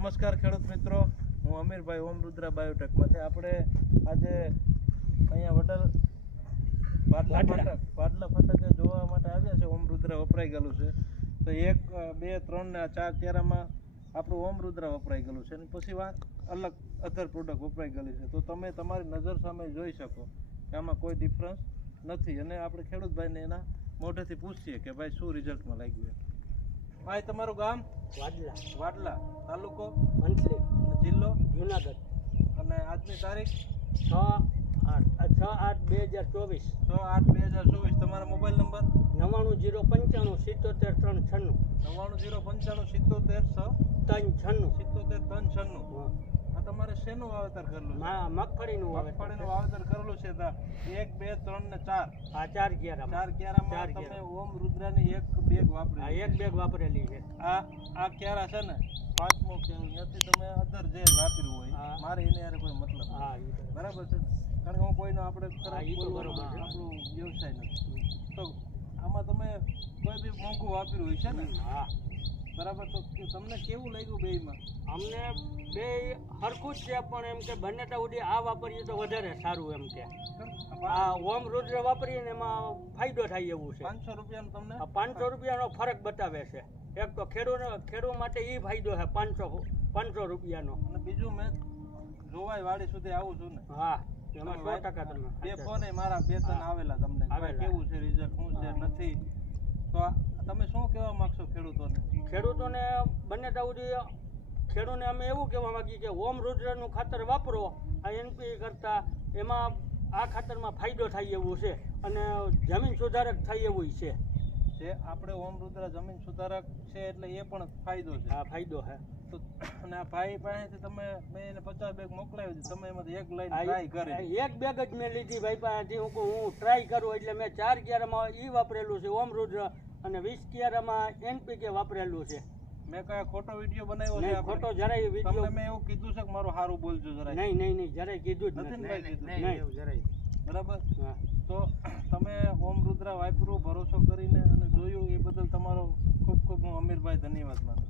નમસ્કાર ખેડૂત મિત્રો. હું અમીરભાઈ ઓમ રુદ્રા બાયોટેકમાંથી. આપણે આજે અહીંયા વડલ પાટલા. ફાટક પાટલા ફાટકે જોવા માટે આવ્યા છે. ઓમ રુદ્રા વપરાઈ ગયેલું છે. તો એક બે ત્રણ ને ચાર કેરામાં આપણું ઓમ રુદ્રા વપરાઈ ગયેલું છે. અને પછી વાત અલગ અધર પ્રોડક્ટ વપરાઈ ગયેલી છે. તો તમે તમારી નજર સામે જોઈ શકો કે આમાં કોઈ ડિફરન્સ નથી. અને આપણે ખેડૂતભાઈને એના મોઢેથી પૂછીએ કે ભાઈ શું રિઝલ્ટમાં લાગ્યું ભાઈ તમારું ગામ? વાડલા. વાડલા તાલુકો? મંથલી જિલ્લો? જુનાગઢ. અને આજની તારીખ? છ આઠ છ આઠ બે હજાર ચોવીસ. છ આઠ બે હજાર ચોવીસ. તમારો મોબાઈલ નંબર? નવ્વાણું જીરો પંચાણું સિત્તોતેર ત્રણ છન્નું. નવ્વાણું જીરો પંચાણું સિત્તોતેર છ? ત્રણ છન્નું. સિત્તોતેર ત્રણ છન્નું. શેનું વાવેતર કરેલું મગફળીનું મગફળીનું વાવેતર કરેલું છે એક બે ત્રણ ને ચાર. આ ચાર ગિયારામાં ચાર ક્યારામાં તમે ક્યારા. ઓમ રુદ્રાની એક બેગ આ વાપરી એક બેગ વાપરેલી છે. આ આ ક્યારા છે ને પાંચમો કેવું ત્યાંથી તમે અધર જે વાપર્યું હોય મારે એને યાર કોઈ મતલબ હા બરાબર. છે? કારણ કે હું કોઈનો આપણે. આપણું વ્યવસાય નથી. તો આમાં તમે કોઈ બી મોંઘું વાપર્યું હોય છે ને? હા. બરાબર તો તમને કેવું લાગ્યું બેયમાં? અમને બે હરખું જ છે પણ એમ કે બંને સુધી આ વાપરીએ તો વધારે સારું એમ કે. આ ઓમ રુદ્ર વાપરીએ ને એમાં ફાયદો થાય એવું છે. પાંચસો રૂપિયાનો તમને? પાંચસો રૂપિયાનો ફરક બતાવે છે. એક તો ખેડૂત ખેડૂત માટે એ ફાયદો છે પાંચસો પાંચસો રૂપિયાનો. અને બીજું મેં જોવાય વાડી સુધી આવું છું ને. હા એમાં સો ટકા તમે બે ફોન મારા બે ત્રણ આવેલા તમને. આવેલા. કેવું છે રિઝલ્ટ શું છે નથી? તો તમે શું કહેવા માંગશો ખેડૂતોને? ખેડૂતોને બંને સુધી ખેડૂતને અમે એવું કહેવા માંગીએ કે ઓમ રુદ્રનું ખાતર વાપરો. આ એનપી કરતાં એમાં આ ખાતરમાં ફાયદો થાય એવું છે અને જમીન સુધારક થાય એવું છે. જે આપણે ઓમ રુદ્ર જમીન સુધારક છે એટલે એ પણ ફાયદો છે. આ ફાયદો છે તો અને આ ભાઈ પાસેથી તમે મેં એને પચાસ બેગ મોકલાવી દીધી તમે એમાંથી એક લઈને ટ્રાય કરી. એક બેગ જ મેં લીધી ભાઈ પાસેથી. હું કહું હું ટ્રાય કરું એટલે મેં ચાર ક્યારામાં એ વાપરેલું છે ઓમ રુદ્ર અને વીસ કિયારામાં એનપીકે વાપરેલું છે. મેં કયા ખોટો વીડિયો બનાવ્યો છે ખોટો જરાય તમને વીડિયો મેં એવું કીધું છે કે મારું સારું બોલજો જરા નહીં નહીં નહીં જરાય કીધું જ નથી. નહીં. ભાઈ બરાબર? તો તમે ઓમ રુદ્ર વાપરું ભરોસો કરીને અને અમીરભાઈ ધન્યવાદ માનું.